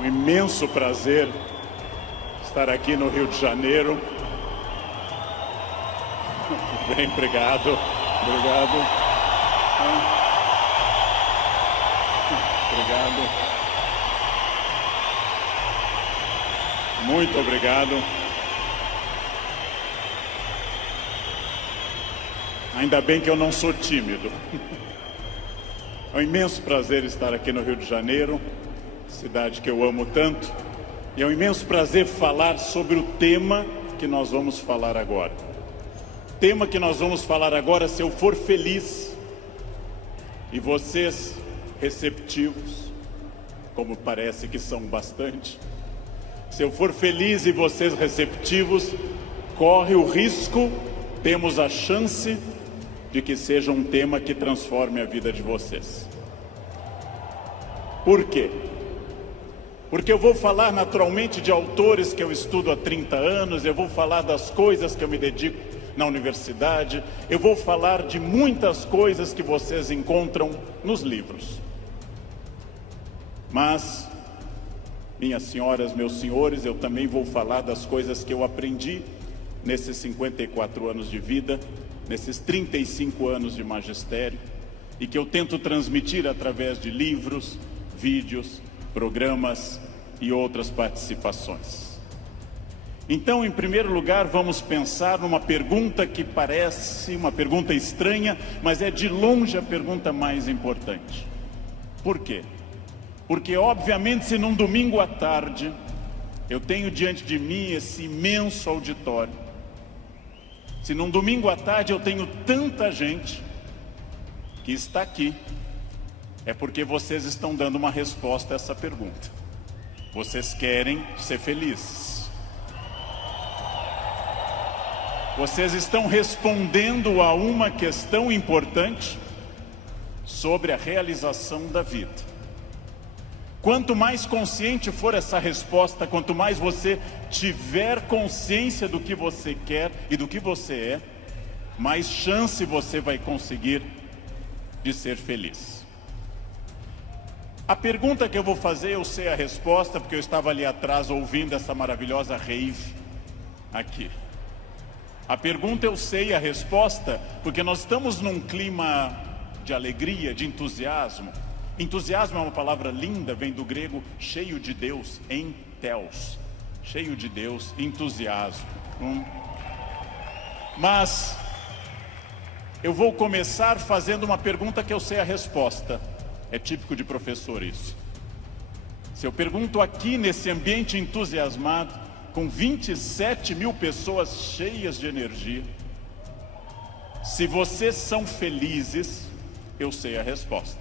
Um imenso prazer estar aqui no Rio de Janeiro. Bem, obrigado. Obrigado. Obrigado. Muito obrigado. Ainda bem que eu não sou tímido. É um imenso prazer estar aqui no Rio de Janeiro, cidade que eu amo tanto. E é um imenso prazer falar sobre o tema que nós vamos falar agora. O tema que nós vamos falar agora, se eu for feliz, e vocês receptivos, como parece que são bastante, se eu for feliz e vocês receptivos, corre o risco, temos a chance de que seja um tema que transforme a vida de vocês. Por quê? Porque eu vou falar naturalmente de autores que eu estudo há 30 anos, eu vou falar das coisas que eu me dedico na universidade, eu vou falar de muitas coisas que vocês encontram nos livros. Mas, minhas senhoras, meus senhores, eu também vou falar das coisas que eu aprendi nesses 54 anos de vida, nesses 35 anos de magistério, e que eu tento transmitir através de livros, vídeos, programas e outras participações. Então, em primeiro lugar, vamos pensar numa pergunta que parece uma pergunta estranha, mas é de longe a pergunta mais importante. Por quê? Porque, obviamente, se num domingo à tarde eu tenho diante de mim esse imenso auditório, se num domingo à tarde eu tenho tanta gente que está aqui, é porque vocês estão dando uma resposta a essa pergunta. Vocês querem ser felizes. Vocês estão respondendo a uma questão importante sobre a realização da vida. Quanto mais consciente for essa resposta, quanto mais você tiver consciência do que você quer e do que você é, mais chance você vai conseguir de ser feliz. A pergunta que eu vou fazer, eu sei a resposta, porque eu estava ali atrás ouvindo essa maravilhosa rave aqui. A pergunta eu sei a resposta, porque nós estamos num clima de alegria, de entusiasmo. Entusiasmo é uma palavra linda, vem do grego cheio de Deus, entheos. Cheio de Deus, entusiasmo. Mas eu vou começar fazendo uma pergunta que eu sei a resposta. É típico de professor isso. Se eu pergunto aqui nesse ambiente entusiasmado, com 27 mil pessoas cheias de energia, se vocês são felizes, eu sei a resposta.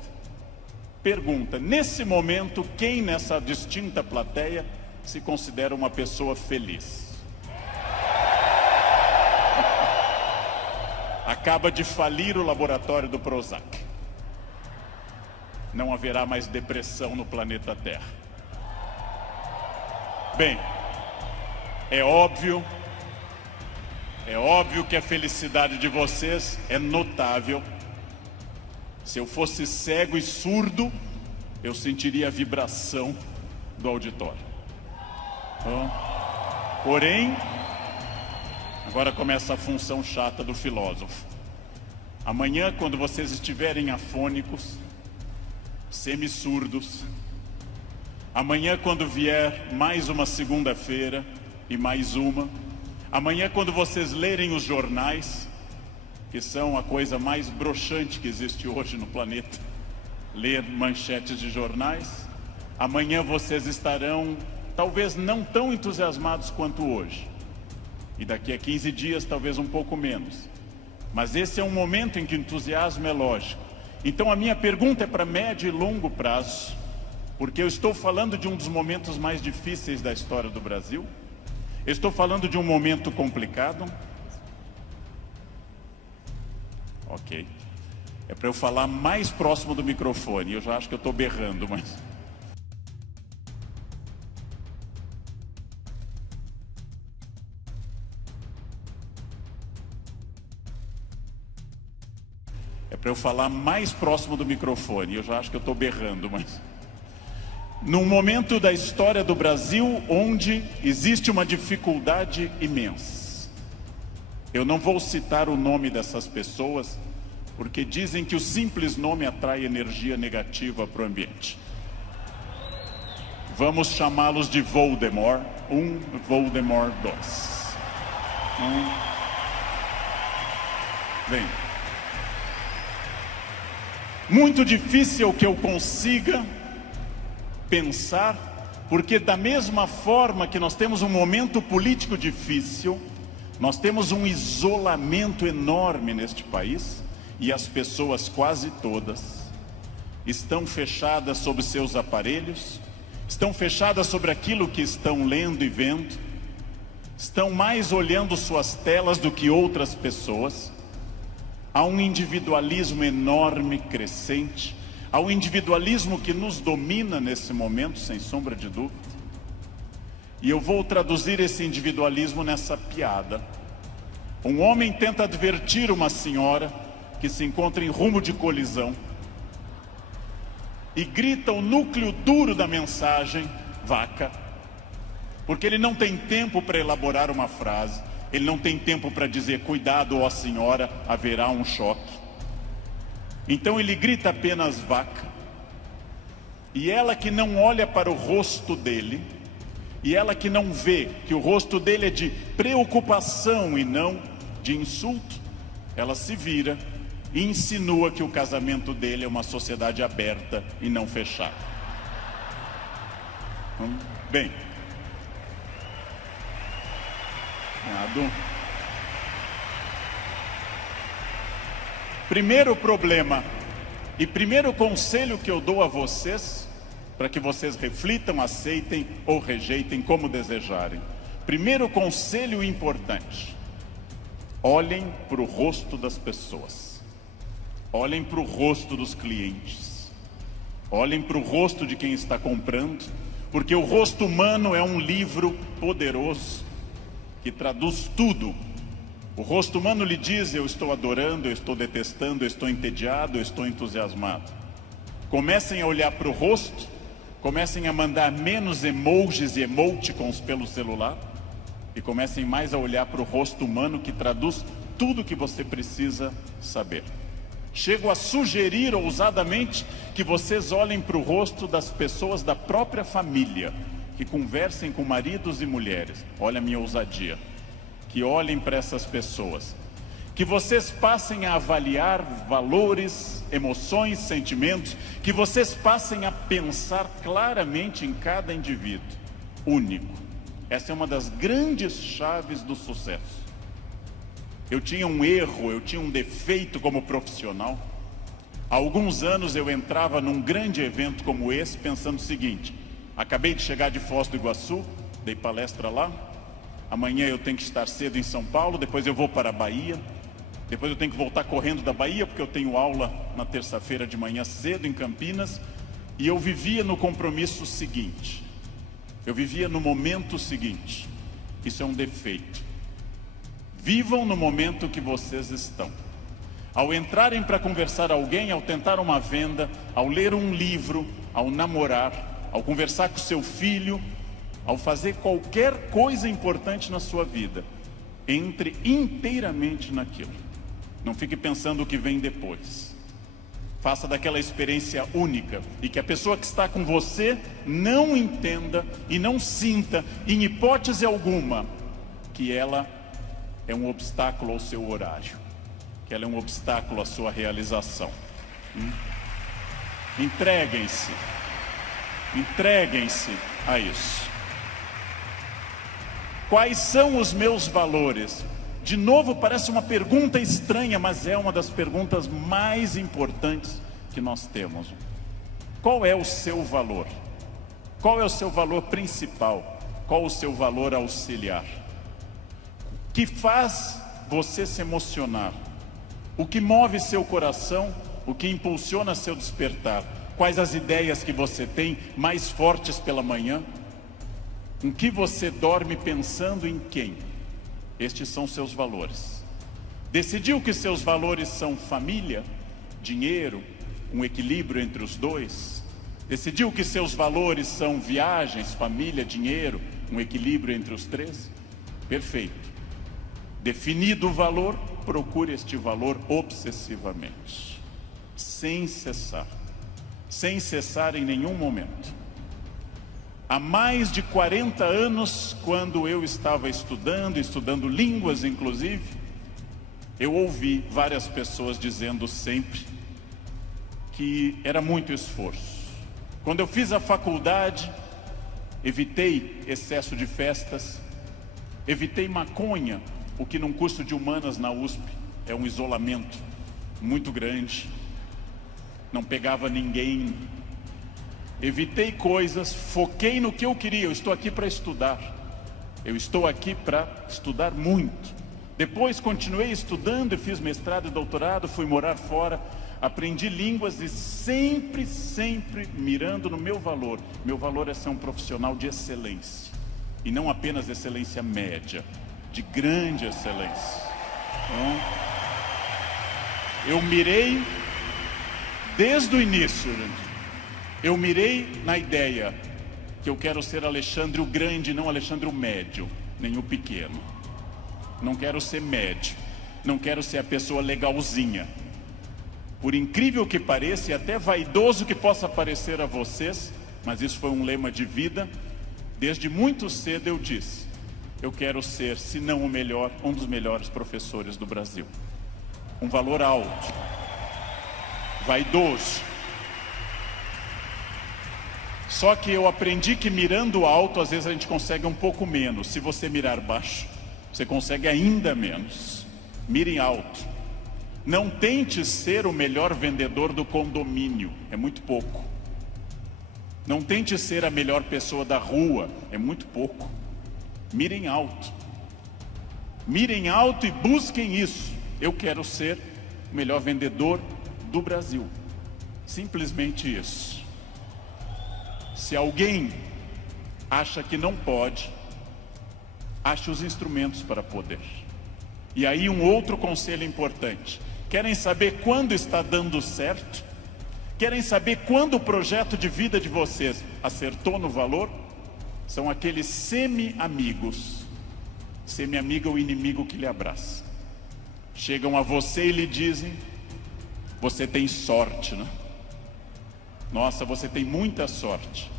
Pergunta, nesse momento, quem nessa distinta plateia se considera uma pessoa feliz? Acaba de falir o laboratório do Prozac. Não haverá mais depressão no planeta Terra. Bem, é óbvio que a felicidade de vocês é notável. Se eu fosse cego e surdo, eu sentiria a vibração do auditório. Porém, agora começa a função chata do filósofo. Amanhã, quando vocês estiverem afônicos, semissurdos, amanhã, quando vier mais uma segunda-feira e mais uma, amanhã, quando vocês lerem os jornais, que são a coisa mais broxante que existe hoje no planeta, ler manchetes de jornais, amanhã vocês estarão talvez não tão entusiasmados quanto hoje, e daqui a 15 dias talvez um pouco menos, mas esse é um momento em que o entusiasmo é lógico. Então a minha pergunta é para médio e longo prazo, porque eu estou falando de um dos momentos mais difíceis da história do Brasil, eu estou falando de um momento complicado. Ok. É para eu falar mais próximo do microfone. Eu já acho que eu estou berrando, mas... É para eu falar mais próximo do microfone. Eu já acho que eu estou berrando, mas... Num momento da história do Brasil onde existe uma dificuldade imensa. Eu não vou citar o nome dessas pessoas, porque dizem que o simples nome atrai energia negativa para o ambiente. Vamos chamá-los de Voldemort 1, Voldemort 2. Bem, muito difícil que eu consiga pensar, porque da mesma forma que nós temos um momento político difícil, nós temos um isolamento enorme neste país, e as pessoas quase todas estão fechadas sobre seus aparelhos, estão fechadas sobre aquilo que estão lendo e vendo, estão mais olhando suas telas do que outras pessoas. Há um individualismo enorme, crescente, há um individualismo que nos domina nesse momento, sem sombra de dúvida. E eu vou traduzir esse individualismo nessa piada. Um homem tenta advertir uma senhora que se encontra em rumo de colisão e grita o núcleo duro da mensagem, vaca, porque ele não tem tempo para elaborar uma frase, ele não tem tempo para dizer, cuidado, ó senhora, haverá um choque. Então ele grita apenas vaca, e ela que não olha para o rosto dele, e ela que não vê que o rosto dele é de preocupação e não de insulto, ela se vira e insinua que o casamento dele é uma sociedade aberta e não fechada. Bem, primeiro problema e primeiro conselho que eu dou a vocês, para que vocês reflitam, aceitem ou rejeitem como desejarem. Primeiro conselho importante: olhem para o rosto das pessoas. Olhem para o rosto dos clientes, olhem para o rosto de quem está comprando, porque o rosto humano é um livro poderoso que traduz tudo. O rosto humano lhe diz, eu estou adorando, eu estou detestando, eu estou entediado, eu estou entusiasmado. Comecem a olhar para o rosto, comecem a mandar menos emojis e emoticons pelo celular, e comecem mais a olhar para o rosto humano que traduz tudo que você precisa saber. Chego a sugerir ousadamente que vocês olhem para o rosto das pessoas da própria família, que conversem com maridos e mulheres. Olha a minha ousadia. Que olhem para essas pessoas. Que vocês passem a avaliar valores, emoções, sentimentos. Que vocês passem a pensar claramente em cada indivíduo único. Essa é uma das grandes chaves do sucesso. Eu tinha um erro, eu tinha um defeito como profissional. Há alguns anos eu entrava num grande evento como esse pensando o seguinte: acabei de chegar de Foz do Iguaçu, dei palestra lá, amanhã eu tenho que estar cedo em São Paulo, depois eu vou para a Bahia, depois eu tenho que voltar correndo da Bahia porque eu tenho aula na terça-feira de manhã cedo em Campinas. E eu vivia no compromisso seguinte, eu vivia no momento seguinte. Isso é um defeito. Vivam no momento que vocês estão. Ao entrarem para conversar com alguém, ao tentar uma venda, ao ler um livro, ao namorar, ao conversar com seu filho, ao fazer qualquer coisa importante na sua vida, entre inteiramente naquilo. Não fique pensando o que vem depois. Faça daquela experiência única, e que a pessoa que está com você não entenda e não sinta, em hipótese alguma, que ela é um obstáculo ao seu horário, que ela é um obstáculo à sua realização. Entreguem-se a isso. Quais são os meus valores? De novo, parece uma pergunta estranha, mas é uma das perguntas mais importantes que nós temos. Qual é o seu valor? Qual é o seu valor principal? Qual o seu valor auxiliar? O que faz você se emocionar? O que move seu coração? O que impulsiona seu despertar? Quais as ideias que você tem mais fortes pela manhã? Em que você dorme pensando em quem? Estes são seus valores. Decidiu que seus valores são família, dinheiro, um equilíbrio entre os dois, Decidiu que seus valores são viagens, família, dinheiro, um equilíbrio entre os três? Perfeito. Definido o valor, procure este valor obsessivamente, sem cessar em nenhum momento. Há mais de 40 anos, quando eu estava estudando línguas inclusive, eu ouvi várias pessoas dizendo sempre que era muito esforço. Quando eu fiz a faculdade, evitei excesso de festas, evitei maconha, o que num curso de humanas na USP é um isolamento muito grande. Não pegava ninguém. Evitei coisas, foquei no que eu queria. Eu estou aqui para estudar. Eu estou aqui para estudar muito. Depois continuei estudando e fiz mestrado e doutorado, fui morar fora, aprendi línguas e sempre mirando no meu valor. Meu valor é ser um profissional de excelência. E não apenas excelência média, de grande excelência. Então, eu mirei desde o início, gente. Eu mirei na ideia que eu quero ser Alexandre o Grande, não Alexandre o Médio, nem o Pequeno. Não quero ser médio, não quero ser a pessoa legalzinha. Por incrível que pareça, e até vaidoso que possa parecer a vocês, mas isso foi um lema de vida. Desde muito cedo eu disse, eu quero ser, se não o melhor, um dos melhores professores do Brasil. Um valor alto, vaidoso. Só que eu aprendi que mirando alto, às vezes a gente consegue um pouco menos. Se você mirar baixo, você consegue ainda menos. Mire alto. Não tente ser o melhor vendedor do condomínio, é muito pouco. Não tente ser a melhor pessoa da rua, é muito pouco. Mirem alto. Mirem alto e busquem isso. Eu quero ser o melhor vendedor do Brasil. Simplesmente isso. Se alguém acha que não pode, ache os instrumentos para poder. E aí um outro conselho importante. Querem saber quando está dando certo? Querem saber quando o projeto de vida de vocês acertou no valor? São aqueles semi-amigos. Semi-amigo é o inimigo que lhe abraça. Chegam a você e lhe dizem, você tem sorte, né? Nossa, você tem muita sorte.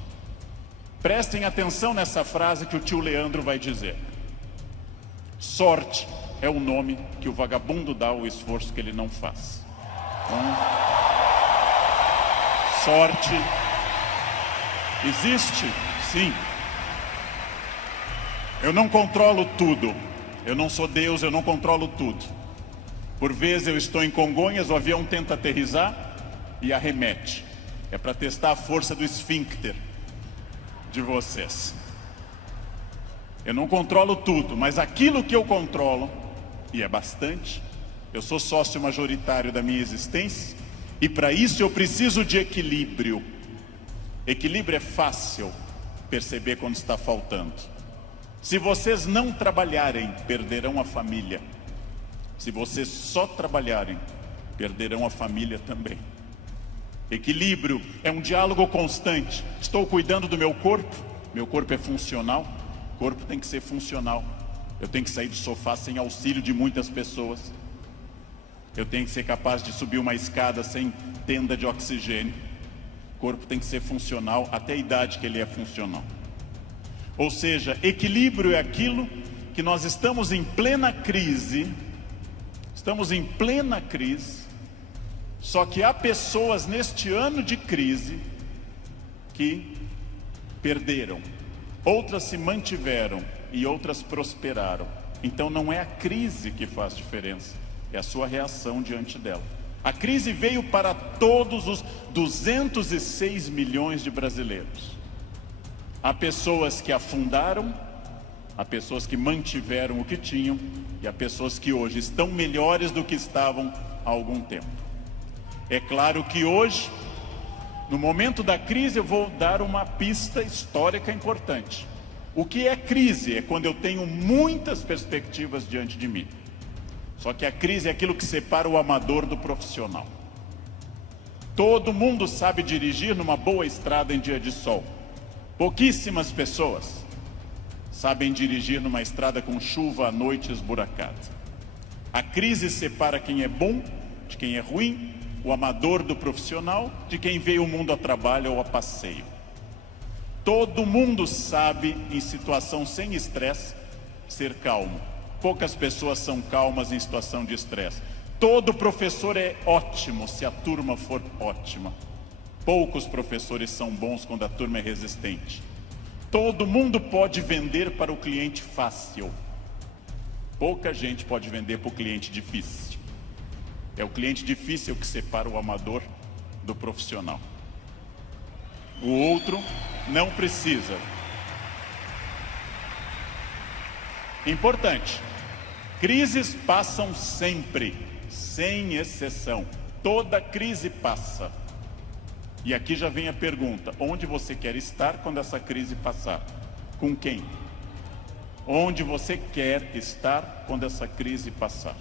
Prestem atenção nessa frase que o tio Leandro vai dizer. Sorte é o nome que o vagabundo dá ao esforço que ele não faz. Então, sorte existe, sim. Eu não controlo tudo. Eu não sou Deus, eu não controlo tudo. Por vezes eu estou em Congonhas, o avião tenta aterrissar e arremete. É para testar a força do esfíncter de vocês. Eu não controlo tudo, mas aquilo que eu controlo, e é bastante, eu sou sócio majoritário da minha existência, e para isso eu preciso de equilíbrio. Equilíbrio é fácil perceber quando está faltando. Se vocês não trabalharem, perderão a família. Se vocês só trabalharem, perderão a família também. Equilíbrio é um diálogo constante. Estou cuidando do meu corpo é funcional, o corpo tem que ser funcional. Eu tenho que sair do sofá sem auxílio de muitas pessoas. Eu tenho que ser capaz de subir uma escada sem tenda de oxigênio. O corpo tem que ser funcional até a idade que ele é funcional. Ou seja, equilíbrio é aquilo que nós estamos em plena crise. Estamos em plena crise. Só que há pessoas neste ano de crise que perderam, outras se mantiveram e outras prosperaram. Então não é a crise que faz diferença, é a sua reação diante dela. A crise veio para todos os 206 milhões de brasileiros. Há pessoas que afundaram, há pessoas que mantiveram o que tinham e há pessoas que hoje estão melhores do que estavam há algum tempo. É claro que hoje, no momento da crise, eu vou dar uma pista histórica importante. O que é crise? É quando eu tenho muitas perspectivas diante de mim. Só que a crise é aquilo que separa o amador do profissional. Todo mundo sabe dirigir numa boa estrada em dia de sol. Pouquíssimas pessoas sabem dirigir numa estrada com chuva à noite esburacada. A crise separa quem é bom de quem é ruim, o amador do profissional, de quem veio ao mundo a trabalho ou a passeio. Todo mundo sabe, em situação sem estresse, ser calmo. Poucas pessoas são calmas em situação de estresse. Todo professor é ótimo se a turma for ótima. Poucos professores são bons quando a turma é resistente. Todo mundo pode vender para o cliente fácil. Pouca gente pode vender para o cliente difícil. É o cliente difícil que separa o amador do profissional. O outro não precisa. Importante. Crises passam sempre, sem exceção. Toda crise passa. E aqui já vem a pergunta: onde você quer estar quando essa crise passar? Com quem? Onde você quer estar quando essa crise passar?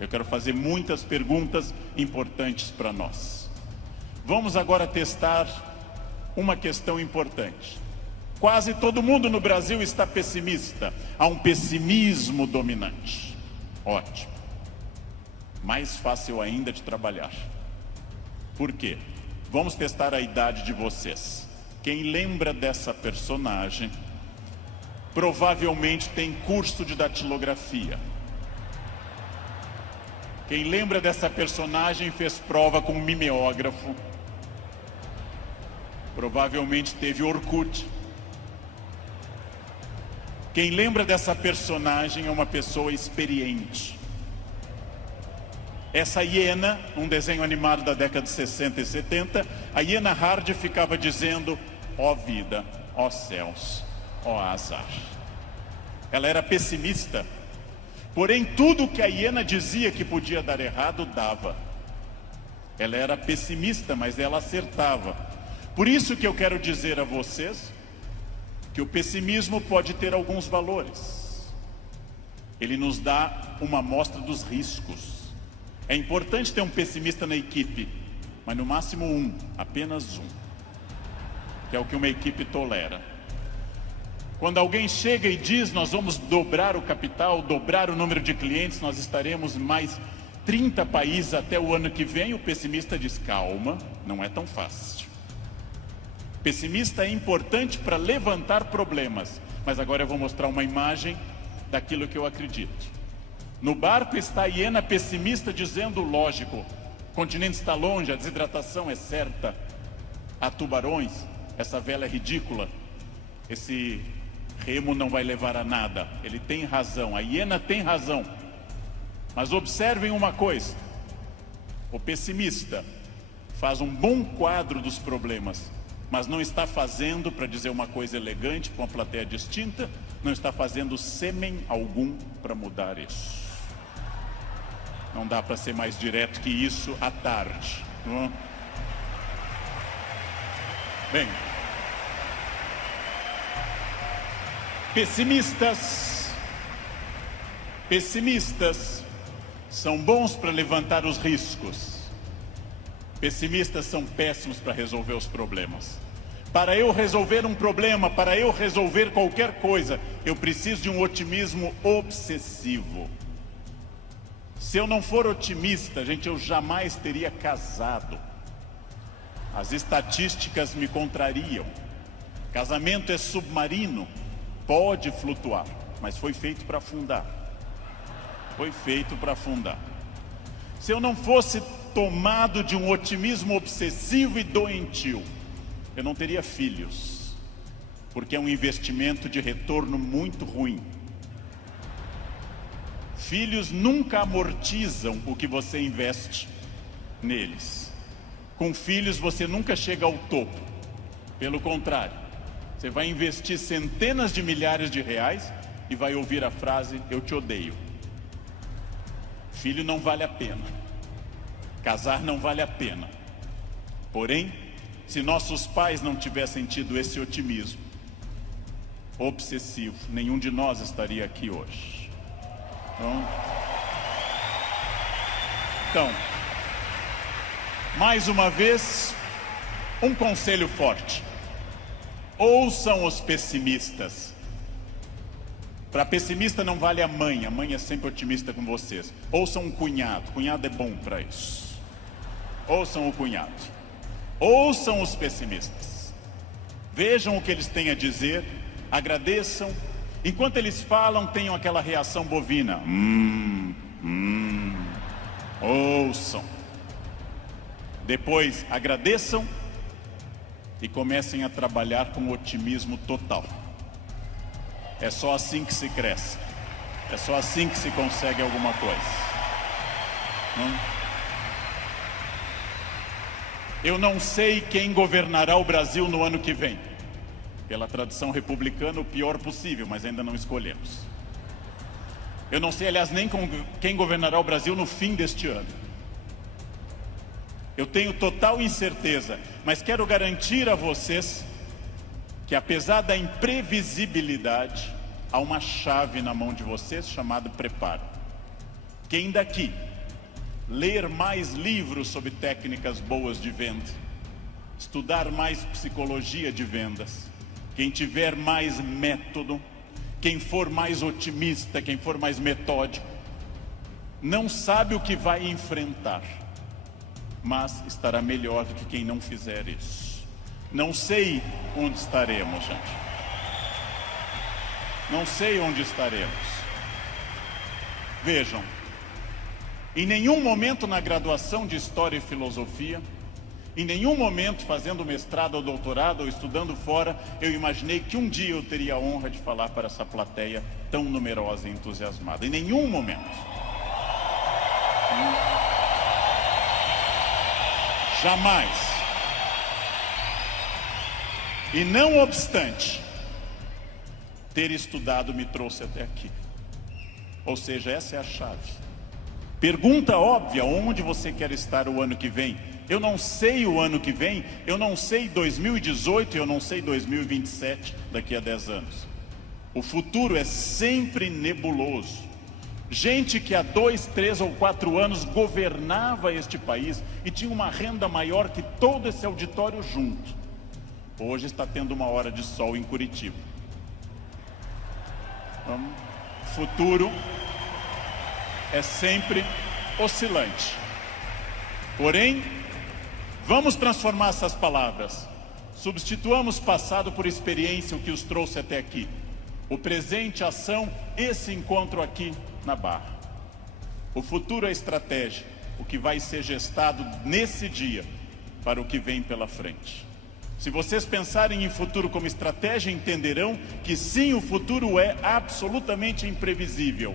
Eu quero fazer muitas perguntas importantes para nós. Vamos agora testar uma questão importante. Quase todo mundo no Brasil está pessimista. Há um pessimismo dominante. Ótimo. Mais fácil ainda de trabalhar. Por quê? Vamos testar a idade de vocês. Quem lembra dessa personagem provavelmente tem curso de datilografia. Quem lembra dessa personagem fez prova com um mimeógrafo. Provavelmente teve Orkut. Quem lembra dessa personagem é uma pessoa experiente. Essa hiena, um desenho animado da década de 60 e 70, a hiena Hard ficava dizendo: ó vida, ó céus, ó azar. Ela era pessimista, porém tudo que a hiena dizia que podia dar errado, dava. Ela era pessimista, mas ela acertava. Por isso que eu quero dizer a vocês que o pessimismo pode ter alguns valores. Ele nos dá uma amostra dos riscos. É importante ter um pessimista na equipe, mas no máximo um, apenas um, que é o que uma equipe tolera. Quando alguém chega e diz: nós vamos dobrar o capital, dobrar o número de clientes, nós estaremos em mais 30 países até o ano que vem, o pessimista diz: calma, não é tão fácil. Pessimista é importante para levantar problemas, mas agora eu vou mostrar uma imagem daquilo que eu acredito. No barco está a hiena pessimista dizendo: lógico, o continente está longe, a desidratação é certa, há tubarões, essa vela é ridícula, esse remo não vai levar a nada. Ele tem razão, a hiena tem razão. Mas observem uma coisa: o pessimista faz um bom quadro dos problemas, mas não está fazendo, para dizer uma coisa elegante para uma plateia distinta, não está fazendo sêmen algum para mudar isso. Não dá para ser mais direto que isso à tarde, não é? Bem, pessimistas são bons para levantar os riscos. Pessimistas são péssimos para resolver os problemas. Para eu resolver um problema, para eu resolver qualquer coisa, eu preciso de um otimismo obsessivo. Se eu não for otimista, gente, eu jamais teria casado. As estatísticas me contrariam. Casamento é submarino, pode flutuar, mas foi feito para afundar. Foi feito para afundar. Se eu não fosse tomado de um otimismo obsessivo e doentio, eu não teria filhos, porque é um investimento de retorno muito ruim. Filhos nunca amortizam o que você investe neles. Com filhos você nunca chega ao topo. Pelo contrário, você vai investir centenas de milhares de reais e vai ouvir a frase: eu te odeio. Filho não vale a pena. Casar não vale a pena. Porém, se nossos pais não tivessem tido esse otimismo obsessivo, nenhum de nós estaria aqui hoje. Então, Mais uma vez, um conselho forte. Ouçam os pessimistas. Para pessimista não vale a mãe é sempre otimista com vocês. Ouçam um cunhado, cunhado é bom para isso. Ouçam o cunhado. Ouçam os pessimistas. Vejam o que eles têm a dizer, agradeçam. Enquanto eles falam, tenham aquela reação bovina. Ouçam. Depois agradeçam e comecem a trabalhar com otimismo total. É só assim que se cresce. É só assim que se consegue alguma coisa. Eu não sei quem governará o Brasil no ano que vem. Pela tradição republicana, o pior possível, mas ainda não escolhemos. Eu não sei, aliás, nem quem governará o Brasil no fim deste ano. Eu tenho total incerteza, mas quero garantir a vocês que, apesar da imprevisibilidade, há uma chave na mão de vocês chamada preparo. Quem daqui ler mais livros sobre técnicas boas de venda, estudar mais psicologia de vendas, quem tiver mais método, quem for mais otimista, quem for mais metódico, não sabe o que vai enfrentar, mas estará melhor do que quem não fizer isso. Não sei onde estaremos, gente. Não sei onde estaremos. Vejam, em nenhum momento na graduação de História e Filosofia, em nenhum momento fazendo mestrado ou doutorado ou estudando fora, eu imaginei que um dia eu teria a honra de falar para essa plateia tão numerosa e entusiasmada. Em nenhum momento. Jamais. E não obstante, ter estudado me trouxe até aqui. Ou seja, essa é a chave. Pergunta óbvia: onde você quer estar o ano que vem? Eu não sei o ano que vem, eu não sei 2018, eu não sei 2027, daqui a 10 anos. O futuro é sempre nebuloso. Gente que há 2, 3 ou 4 anos governava este país e tinha uma renda maior que todo esse auditório junto, hoje está tendo uma hora de sol em Curitiba. Então, futuro é sempre oscilante. Porém, vamos transformar essas palavras. Substituamos passado por experiência, o que os trouxe até aqui. O presente, ação, esse encontro aqui na Barra. O futuro é estratégia, o que vai ser gestado nesse dia para o que vem pela frente. Se vocês pensarem em futuro como estratégia, entenderão que sim, o futuro é absolutamente imprevisível.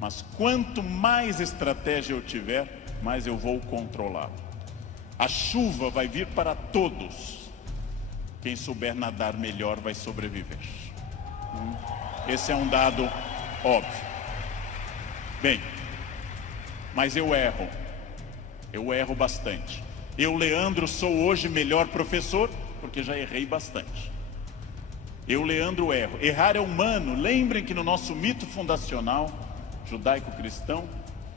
Mas quanto mais estratégia eu tiver, mais eu vou controlar. A chuva vai vir para todos. Quem souber nadar melhor vai sobreviver. Esse é um dado óbvio. Bem, mas eu erro bastante. Eu, Leandro, sou hoje melhor professor, porque já errei bastante. Eu, Leandro, erro. Errar é humano. Lembrem que no nosso mito fundacional judaico-cristão,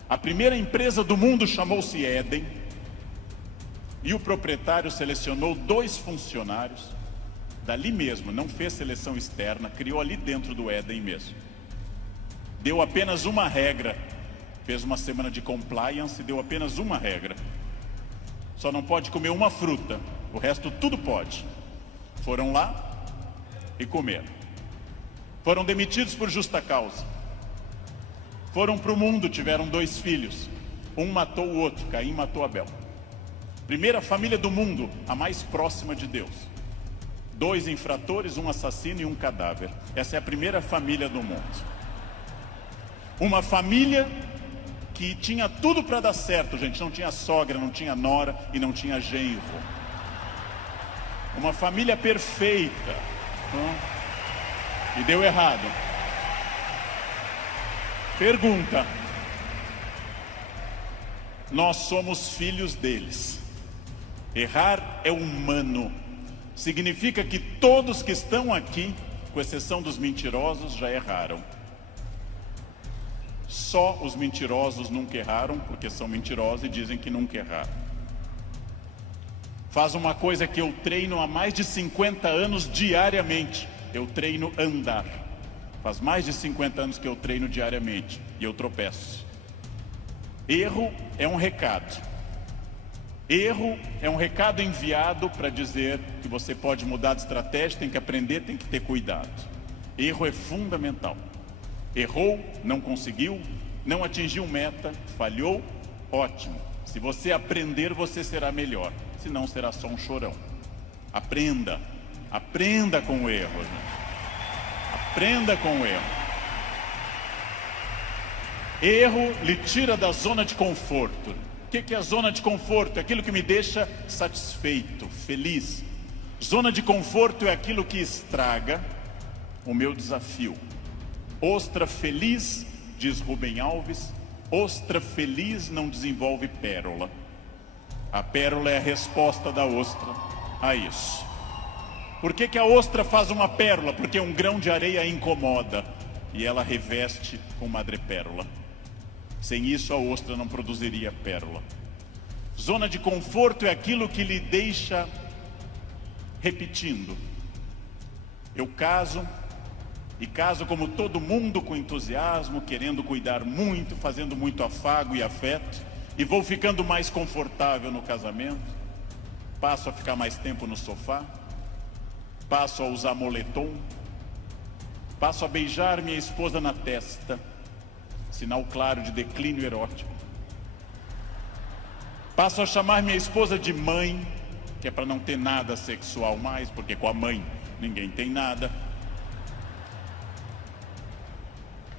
a primeira empresa do mundo chamou-se Éden, e o proprietário selecionou 2 funcionários, dali mesmo, não fez seleção externa, criou ali dentro do Éden mesmo. Deu apenas uma regra, fez uma semana de compliance e deu apenas uma regra. Só não pode comer uma fruta, o resto tudo pode. Foram lá e comeram. Foram demitidos por justa causa. Foram para o mundo, tiveram 2 filhos. Um matou o outro, Caim matou Abel. Primeira família do mundo, a mais próxima de Deus. 2 infratores, um assassino e um cadáver. Essa é a primeira família do mundo. Uma família que tinha tudo para dar certo, gente. Não tinha sogra, não tinha nora e não tinha genro. Uma família perfeita. E deu errado. Pergunta: nós somos filhos deles. Errar é humano. Significa que todos que estão aqui, com exceção dos mentirosos, já erraram. Só os mentirosos nunca erraram, porque são mentirosos e dizem que nunca erraram. faz uma coisa que eu treino há mais de 50 anos diariamente. Eu treino andar. Faz mais de 50 anos que eu treino diariamente e eu tropeço. Erro é um recado. Erro é um recado enviado para dizer que você pode mudar de estratégia, tem que aprender, tem que ter cuidado. Erro é fundamental. Errou, não conseguiu, não atingiu meta, falhou, ótimo. Se você aprender, você será melhor. Senão será só um chorão. Aprenda. Aprenda com o erro, gente. Aprenda com o erro. Erro lhe tira da zona de conforto. O que é a zona de conforto? É aquilo que me deixa satisfeito, feliz. Zona de conforto é aquilo que estraga o meu desafio. Ostra feliz, diz Rubem Alves, ostra feliz não desenvolve pérola. A pérola é a resposta da ostra a isso. Por que a ostra faz uma pérola? Porque um grão de areia a incomoda e ela reveste com madrepérola. Sem isso a ostra não produziria pérola. Zona de conforto é aquilo que lhe deixa repetindo. Eu caso, e caso como todo mundo com entusiasmo, querendo cuidar muito, fazendo muito afago e afeto, e vou ficando mais confortável no casamento, passo a ficar mais tempo no sofá, passo a usar moletom, passo a beijar minha esposa na testa, sinal claro de declínio erótico. Passo a chamar minha esposa de mãe, que é para não ter nada sexual mais, porque com a mãe ninguém tem nada.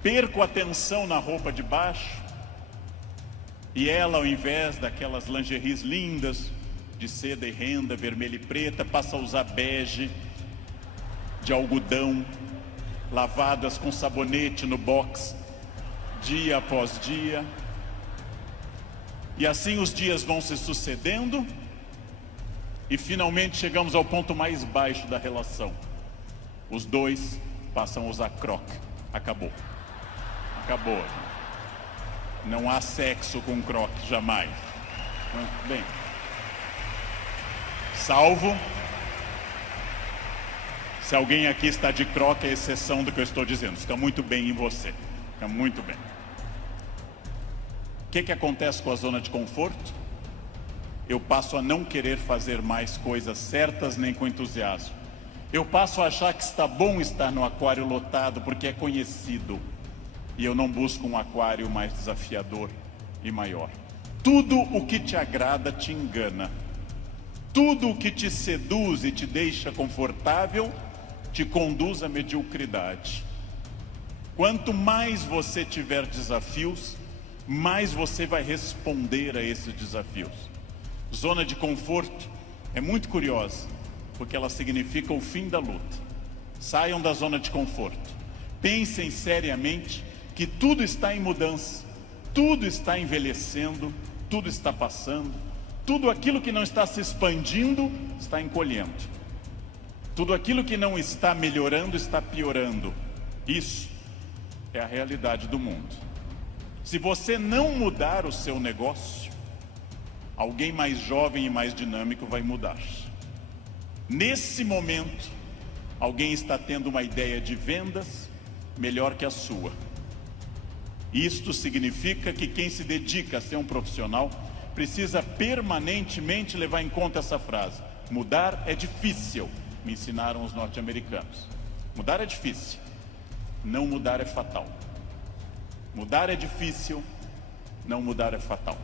Perco a atenção na roupa de baixo, e ela, ao invés daquelas lingeries lindas, de seda e renda, vermelha e preta, passa a usar bege, de algodão, lavadas com sabonete no box, dia após dia. E assim os dias vão se sucedendo e finalmente chegamos ao ponto mais baixo da relação. Os dois passam a usar croque. Acabou. Acabou. Não há sexo com croque, jamais. Bem, salvo se alguém aqui está de croque, é exceção do que eu estou dizendo. Fica muito bem em você. Fica muito bem. O que acontece com a zona de conforto? Eu passo a não querer fazer mais coisas certas nem com entusiasmo. Eu passo a achar que está bom estar no aquário lotado porque é conhecido. E eu não busco um aquário mais desafiador e maior. Tudo o que te agrada te engana. Tudo o que te seduz e te deixa confortável te conduz à mediocridade. Quanto mais você tiver desafios, mais você vai responder a esses desafios. Zona de conforto é muito curiosa, porque ela significa o fim da luta. Saiam da zona de conforto. Pensem seriamente que tudo está em mudança, tudo está envelhecendo, tudo está passando, tudo aquilo que não está se expandindo está encolhendo. Tudo aquilo que não está melhorando está piorando. Isso é a realidade do mundo. Se você não mudar o seu negócio, alguém mais jovem e mais dinâmico vai mudar. Nesse momento, alguém está tendo uma ideia de vendas melhor que a sua. Isto significa que quem se dedica a ser um profissional precisa permanentemente levar em conta essa frase: mudar é difícil, me ensinaram os norte-americanos. Mudar é difícil, não mudar é fatal. Mudar é difícil, não mudar é fatal.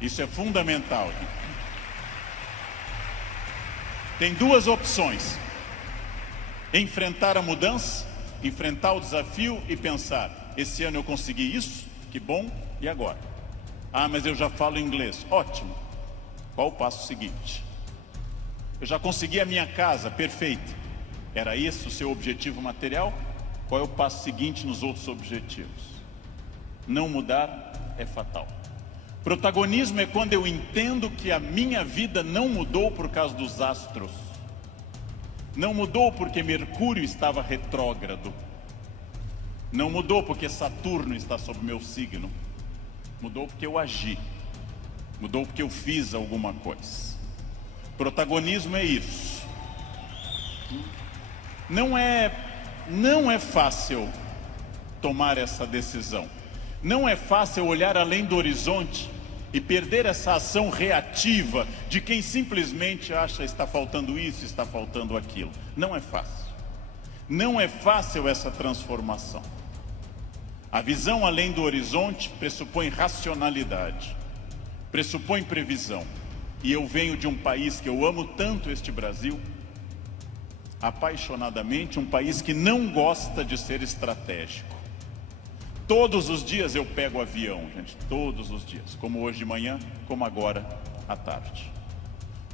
Isso é fundamental. Tem duas opções: enfrentar a mudança, enfrentar o desafio e pensar: esse ano eu consegui isso, que bom, e agora? Ah, mas eu já falo inglês. Ótimo. Qual o passo seguinte? Eu já consegui a minha casa, perfeito. Era esse o seu objetivo material? Qual é o passo seguinte nos outros objetivos? Não mudar é fatal. Protagonismo é quando eu entendo que a minha vida não mudou por causa dos astros. Não mudou porque Mercúrio estava retrógrado. Não mudou porque Saturno está sob meu signo. Mudou porque eu agi. Mudou porque eu fiz alguma coisa. Protagonismo é isso. Não é fácil tomar essa decisão. Não é fácil olhar além do horizonte e perder essa ação reativa de quem simplesmente acha está faltando isso, está faltando aquilo. Não é fácil. Não é fácil essa transformação. A visão além do horizonte pressupõe racionalidade, pressupõe previsão. E eu venho de um país que eu amo tanto, este Brasil, apaixonadamente, um país que não gosta de ser estratégico. Todos os dias eu pego avião, gente, todos os dias, como hoje de manhã, como agora à tarde.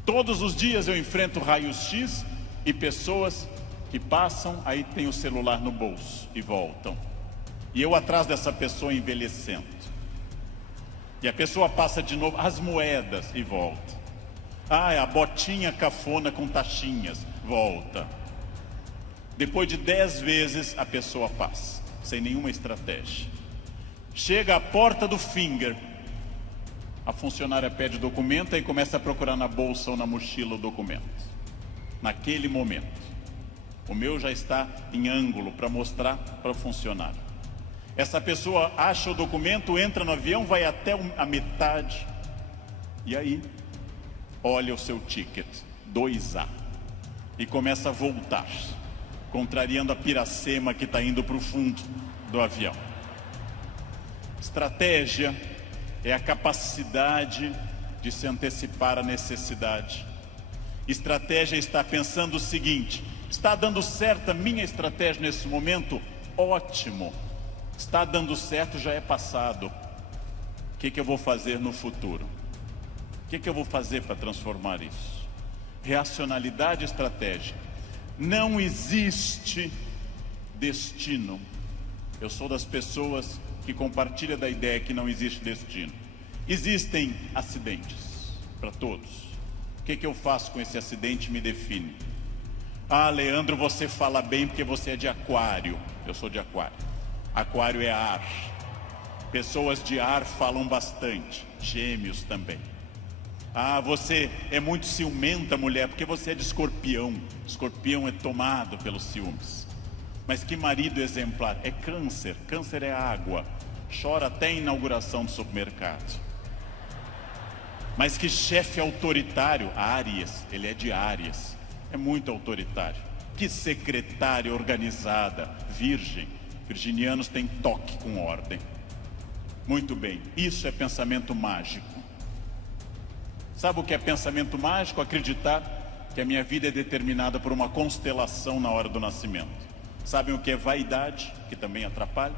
Todos os dias eu enfrento raios-x e pessoas que passam, aí tem o celular no bolso e voltam. E eu atrás dessa pessoa envelhecendo. E a pessoa passa de novo, as moedas, e volta. Ah, é a botinha cafona com taxinhas, volta. Depois de 10 vezes a pessoa passa, sem nenhuma estratégia. Chega à porta do Finger, a funcionária pede documento e começa a procurar na bolsa ou na mochila o documento. Naquele momento, o meu já está em ângulo para mostrar para o funcionário. Essa pessoa acha o documento, entra no avião, vai até a metade e aí olha o seu ticket, 2A, e começa a voltar, contrariando a piracema que está indo para o fundo do avião. Estratégia é a capacidade de se antecipar à necessidade. Estratégia está pensando o seguinte: está dando certo a minha estratégia nesse momento? Ótimo. Está dando certo, já é passado. O que eu vou fazer no futuro? O que eu vou fazer para transformar isso? Racionalidade e estratégia. Não existe destino. Eu sou das pessoas que compartilha da ideia que não existe destino. Existem acidentes para todos. O que eu faço com esse acidente me define. Ah, Leandro, você fala bem porque você é de aquário. Eu sou de aquário. Aquário é ar. Pessoas de ar falam bastante. Gêmeos também. Ah, você é muito ciumenta, mulher, porque você é de escorpião. Escorpião é tomado pelos ciúmes. Mas que marido exemplar. É câncer. Câncer é água. Chora até a inauguração do supermercado. Mas que chefe autoritário. Áries. Ele é de Áries. É muito autoritário. Que secretária organizada. Virgem. Virginianos têm toque com ordem. Muito bem. Isso é pensamento mágico. Sabe o que é pensamento mágico? Acreditar que a minha vida é determinada por uma constelação na hora do nascimento. Sabem o que é vaidade, que também atrapalha?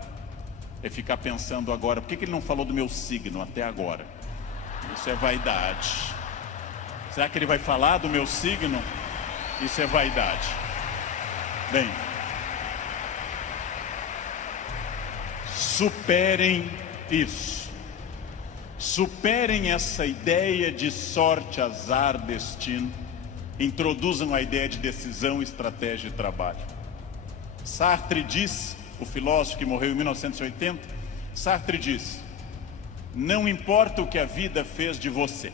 É ficar pensando agora, por que ele não falou do meu signo até agora? Isso é vaidade. Será que ele vai falar do meu signo? Isso é vaidade. Bem, superem isso. Superem essa ideia de sorte, azar, destino. Introduzam a ideia de decisão, estratégia e trabalho. Sartre diz, o filósofo que morreu em 1980, Sartre diz: não importa o que a vida fez de você.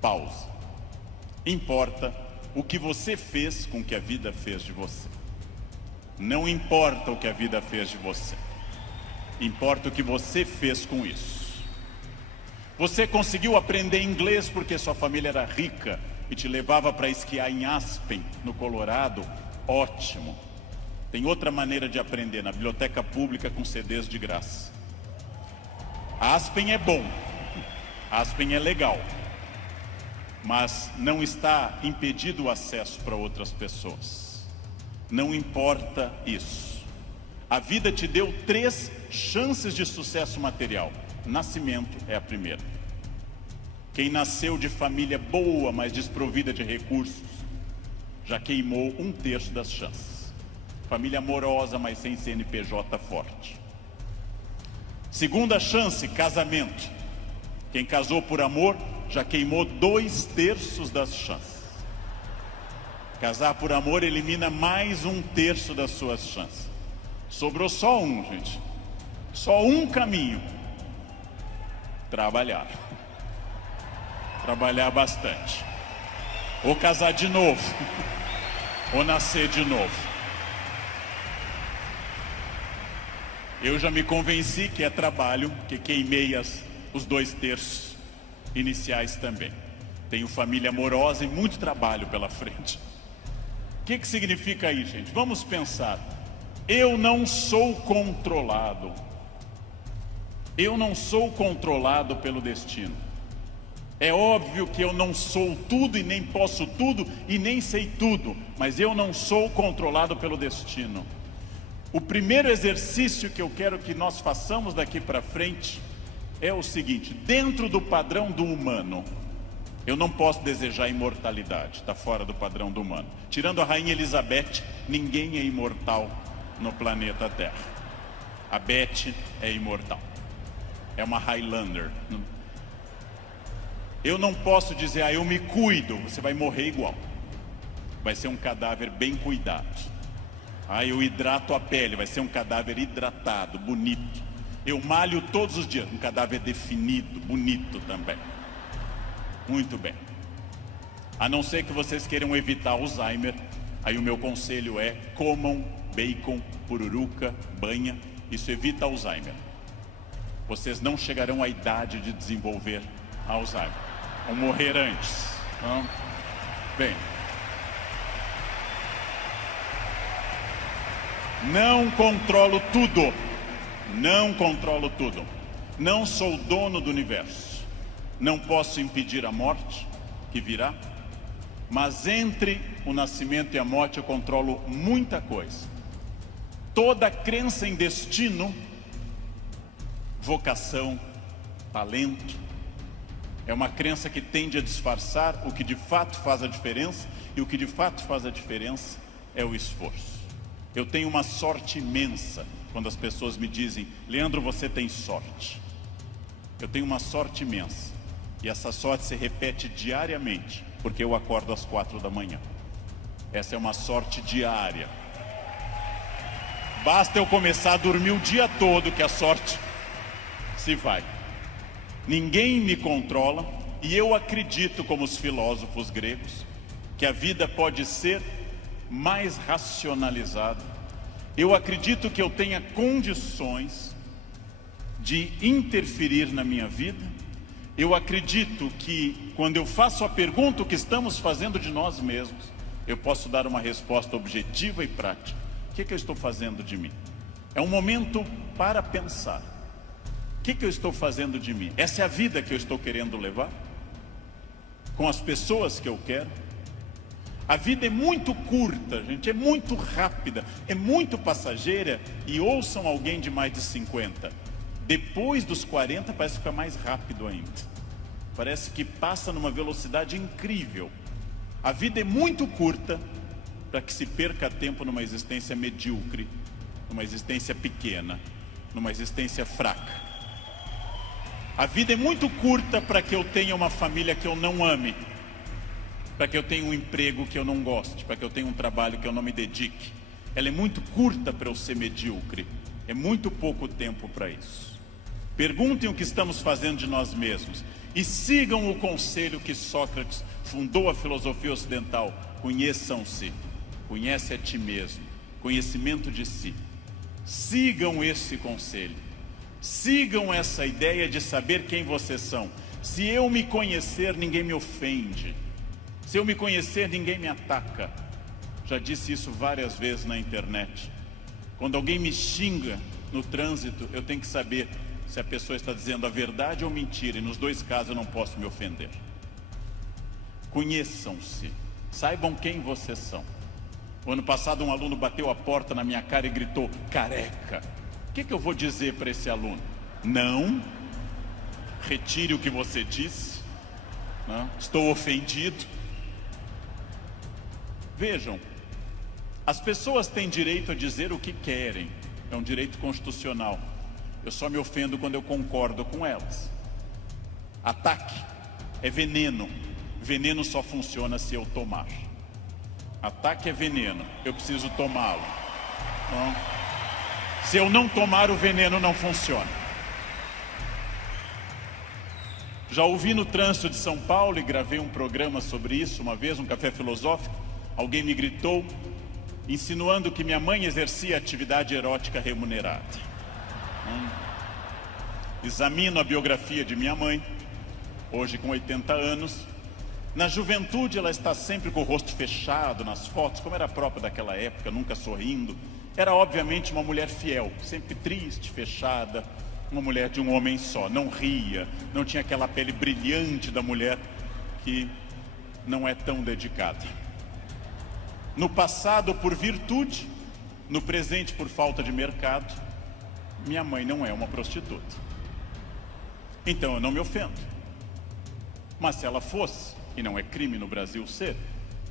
Pausa. Importa o que você fez com o que a vida fez de você. Não importa o que a vida fez de você. Importa o que você fez com isso. Você conseguiu aprender inglês porque sua família era rica e te levava para esquiar em Aspen, no Colorado? Ótimo. Tem outra maneira de aprender, na biblioteca pública com CDs de graça. Aspen é bom, Aspen é legal, mas não está impedido o acesso para outras pessoas. Não importa isso. A vida te deu 3 chances de sucesso material. Nascimento é a primeira. Quem nasceu de família boa, mas desprovida de recursos, já queimou 1/3 das chances. Família amorosa, mas sem CNPJ forte. Segunda chance, casamento. Quem casou por amor, já queimou 2/3 das chances. Casar por amor elimina mais 1/3 das suas chances. Sobrou só um, gente. Só um caminho. Trabalhar. Trabalhar bastante. ou casar de novo, ou nascer de novo. Eu já me convenci que é trabalho, que queimei os 2 terços iniciais também. Tenho família amorosa e muito trabalho pela frente. O que significa aí, gente? Vamos pensar. Eu não sou controlado. Eu não sou controlado pelo destino. É óbvio que eu não sou tudo e nem posso tudo e nem sei tudo, mas eu não sou controlado pelo destino. O primeiro exercício que eu quero que nós façamos daqui para frente é o seguinte: dentro do padrão do humano, eu não posso desejar imortalidade, está fora do padrão do humano. Tirando a rainha Elizabeth, ninguém é imortal no planeta Terra. A Beth é imortal, é uma Highlander. Eu não posso dizer, eu me cuido, você vai morrer igual. Vai ser um cadáver bem cuidado. Eu hidrato a pele, vai ser um cadáver hidratado, bonito. Eu malho todos os dias, um cadáver definido, bonito também. Muito bem. A não ser que vocês queiram evitar Alzheimer, aí o meu conselho é: comam bacon, pururuca, banha. Isso evita Alzheimer. Vocês não chegarão à idade de desenvolver Alzheimer. Vão morrer antes. Bem. Não controlo tudo. Não controlo tudo. Não sou dono do universo. Não posso impedir a morte que virá. Mas entre o nascimento e a morte eu controlo muita coisa. Toda crença em destino, vocação, talento, é uma crença que tende a disfarçar o que de fato faz a diferença. E o que de fato faz a diferença é o esforço. Eu tenho uma sorte imensa quando as pessoas me dizem: Leandro, você tem sorte. Eu tenho uma sorte imensa. E essa sorte se repete diariamente, porque eu acordo às 4 da manhã. Essa é uma sorte diária. Basta eu começar a dormir o dia todo que a sorte se vai. Ninguém me controla. E eu acredito, como os filósofos gregos, que a vida pode ser mais racionalizado. Eu acredito que eu tenha condições de interferir na minha vida. Eu acredito que quando eu faço a pergunta, o que estamos fazendo de nós mesmos, eu posso dar uma resposta objetiva e prática. O que eu estou fazendo de mim? É um momento para pensar. O que eu estou fazendo de mim? Essa é a vida que eu estou querendo levar? Com as pessoas que eu quero? A vida é muito curta, gente, é muito rápida, é muito passageira. E ouçam alguém de mais de 50. Depois dos 40 parece ficar mais rápido ainda. Parece que passa numa velocidade incrível. A vida é muito curta para que se perca tempo numa existência medíocre, numa existência pequena, numa existência fraca. A vida é muito curta para que eu tenha uma família que eu não ame, para que eu tenha um emprego que eu não goste, para que eu tenha um trabalho que eu não me dedique. Ela é muito curta para eu ser medíocre. É muito pouco tempo para isso. Perguntem o que estamos fazendo de nós mesmos e sigam o conselho que Sócrates fundou a filosofia ocidental: conheçam-se, conhece a ti mesmo, conhecimento de si. Sigam esse conselho, sigam essa ideia de saber quem vocês são. Se eu me conhecer, ninguém me ofende. Se eu me conhecer, ninguém me ataca. Já disse isso várias vezes na internet. Quando alguém me xinga no trânsito, eu tenho que saber se a pessoa está dizendo a verdade ou mentira. E nos dois casos eu não posso me ofender. Conheçam-se. Saibam quem vocês são. O ano passado um aluno bateu a porta na minha cara e gritou: careca. O que eu vou dizer para esse aluno? Não. Retire o que você disse. Não. Estou ofendido. Vejam, as pessoas têm direito a dizer o que querem. É um direito constitucional. Eu só me ofendo quando eu concordo com elas. Ataque é veneno. Veneno só funciona se eu tomar. Ataque é veneno, eu preciso tomá-lo. Então, se eu não tomar, o veneno não funciona. Já ouvi no trânsito de São Paulo e gravei um programa sobre isso uma vez, um café filosófico. Alguém me gritou, insinuando que minha mãe exercia atividade erótica remunerada. Examino a biografia de minha mãe, hoje com 80 anos. Na juventude ela está sempre com o rosto fechado nas fotos, como era próprio daquela época, nunca sorrindo. Era obviamente uma mulher fiel, sempre triste, fechada, uma mulher de um homem só, não ria, não tinha aquela pele brilhante da mulher que não é tão dedicada. No passado por virtude, no presente por falta de mercado, minha mãe não é uma prostituta. Então eu não me ofendo. Mas se ela fosse, e não é crime no Brasil ser,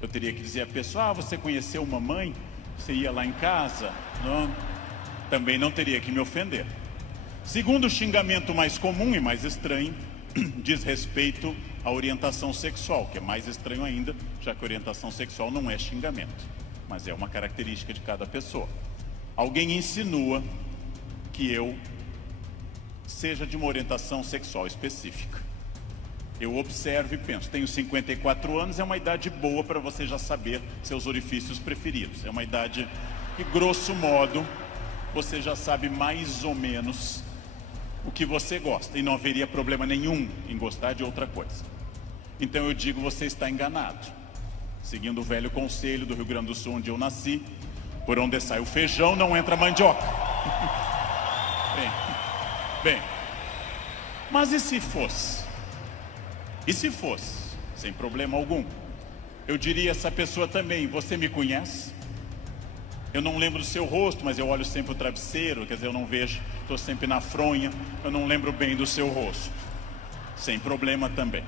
eu teria que dizer à pessoa, você conheceu uma mãe? Você ia lá em casa? Não. Também não teria que me ofender. Segundo xingamento mais comum e mais estranho, diz respeito à orientação sexual, que é mais estranho ainda, já que orientação sexual não é xingamento, mas é uma característica de cada pessoa. Alguém insinua que eu seja de uma orientação sexual específica. Eu observo e penso, tenho 54 anos, é uma idade boa para você já saber seus orifícios preferidos. É uma idade que, grosso modo, você já sabe mais ou menos o que você gosta. E não haveria problema nenhum em gostar de outra coisa. Então eu digo, você está enganado. Seguindo o velho conselho do Rio Grande do Sul, onde eu nasci, por onde sai o feijão, não entra mandioca. Bem, mas e se fosse? E se fosse, sem problema algum, eu diria a essa pessoa também, você me conhece? Eu não lembro do seu rosto, mas eu olho sempre o travesseiro, quer dizer, eu não vejo, estou sempre na fronha, eu não lembro bem do seu rosto. Sem problema também.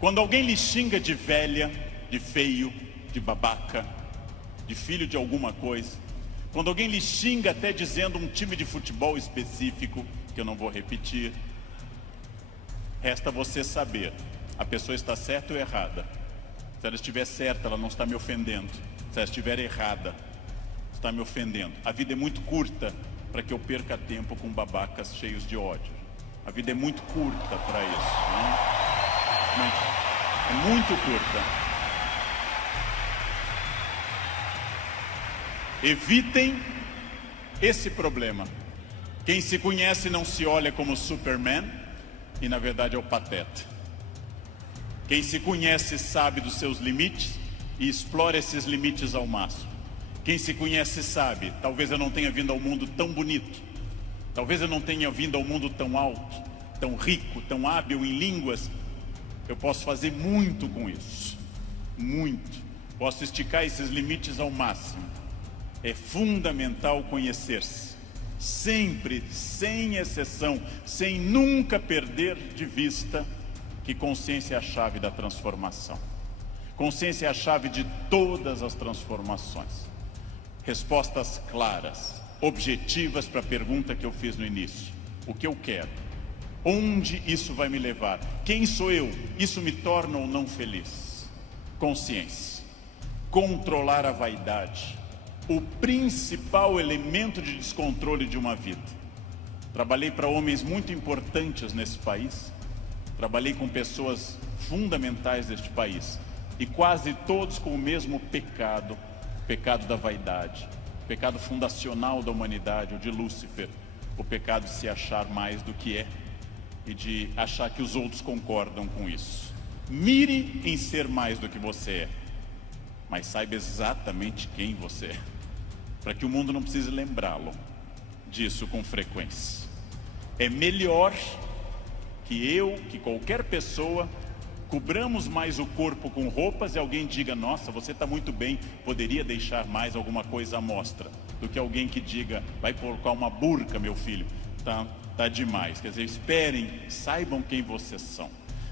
Quando alguém lhe xinga de velha, de feio, de babaca, de filho de alguma coisa, quando alguém lhe xinga até dizendo um time de futebol específico, que eu não vou repetir, resta você saber, a pessoa está certa ou errada. Se ela estiver certa, ela não está me ofendendo. Se ela estiver errada, está me ofendendo. A vida é muito curta para que eu perca tempo com babacas cheios de ódio. A vida é muito curta para isso, né? É muito curta. Evitem esse problema. Quem se conhece não se olha como Superman e na verdade é o pateta. Quem se conhece sabe dos seus limites e explora esses limites ao máximo. Quem se conhece sabe, talvez eu não tenha vindo ao mundo tão bonito, talvez eu não tenha vindo ao mundo tão alto, tão rico, tão hábil em línguas. Eu posso fazer muito com isso, muito. Posso esticar esses limites ao máximo. É fundamental conhecer-se, sempre, sem exceção, sem nunca perder de vista que consciência é a chave da transformação. Consciência é a chave de todas as transformações. Respostas claras, objetivas para a pergunta que eu fiz no início. O que eu quero? Onde isso vai me levar? Quem sou eu? Isso me torna ou não feliz? Consciência. Controlar a vaidade. O principal elemento de descontrole de uma vida. Trabalhei para homens muito importantes nesse país. Trabalhei com pessoas fundamentais deste país. E quase todos com o mesmo pecado. O pecado da vaidade. O pecado fundacional da humanidade, o de Lúcifer. O pecado de se achar mais do que é. E de achar que os outros concordam com isso. Mire em ser mais do que você é. Mas saiba exatamente quem você é. Para que o mundo não precise lembrá-lo disso com frequência. É melhor que qualquer pessoa, cobramos mais o corpo com roupas e alguém diga, nossa, você está muito bem, poderia deixar mais alguma coisa à mostra, do que alguém que diga, vai colocar uma burca, meu filho, tá demais. Quer dizer, esperem, saibam quem vocês são.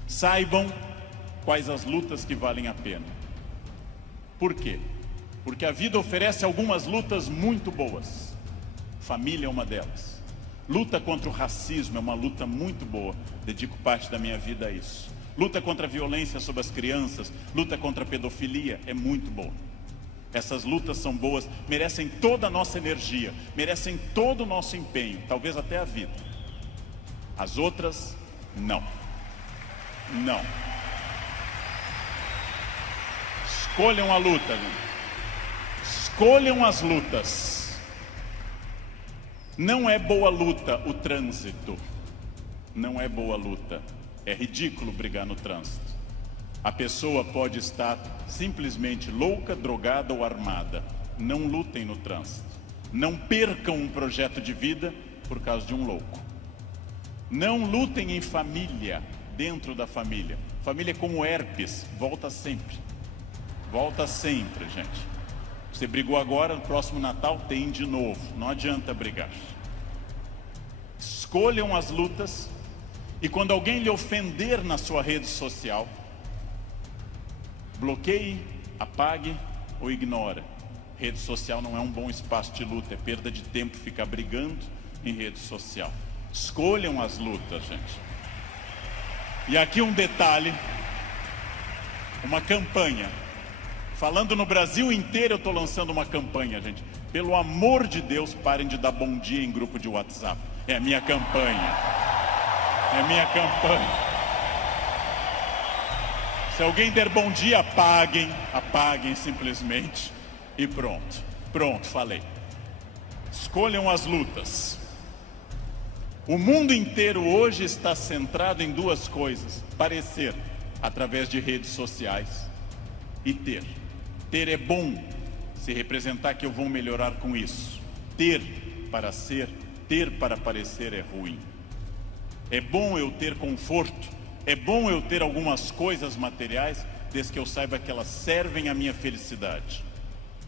Saibam quais as lutas que valem a pena. Por quê? Porque a vida oferece algumas lutas muito boas. Família é uma delas. Luta contra o racismo é uma luta muito boa. Dedico parte da minha vida a isso. Luta contra a violência sobre as crianças, luta contra a pedofilia é muito boa. Essas lutas são boas, merecem toda a nossa energia, merecem todo o nosso empenho, talvez até a vida. As outras, não. Não. Escolham a luta, gente. Escolham as lutas. Não é boa luta o trânsito. Não é boa luta. É ridículo brigar no trânsito. A pessoa pode estar simplesmente louca, drogada ou armada. Não lutem no trânsito. Não percam um projeto de vida por causa de um louco. Não lutem em família, dentro da família. Família é como herpes, volta sempre. Volta sempre, gente. Você brigou agora, no próximo Natal tem de novo. Não adianta brigar. Escolham as lutas. E quando alguém lhe ofender na sua rede social, bloqueie, apague ou ignore. Rede social não é um bom espaço de luta, é perda de tempo ficar brigando em rede social. Escolham as lutas, gente. E aqui um detalhe, uma campanha. Falando no Brasil inteiro, eu estou lançando uma campanha, gente. Pelo amor de Deus, parem de dar bom dia em grupo de WhatsApp. É a minha campanha. É a minha campanha. Se alguém der bom dia, apaguem simplesmente. E pronto. Pronto, falei. Escolham as lutas. O mundo inteiro hoje está centrado em duas coisas: parecer, através de redes sociais, e ter. Ter é bom, se representar que eu vou melhorar com isso. Ter para ser, ter para parecer é ruim. É bom eu ter conforto, é bom eu ter algumas coisas materiais, desde que eu saiba que elas servem à minha felicidade.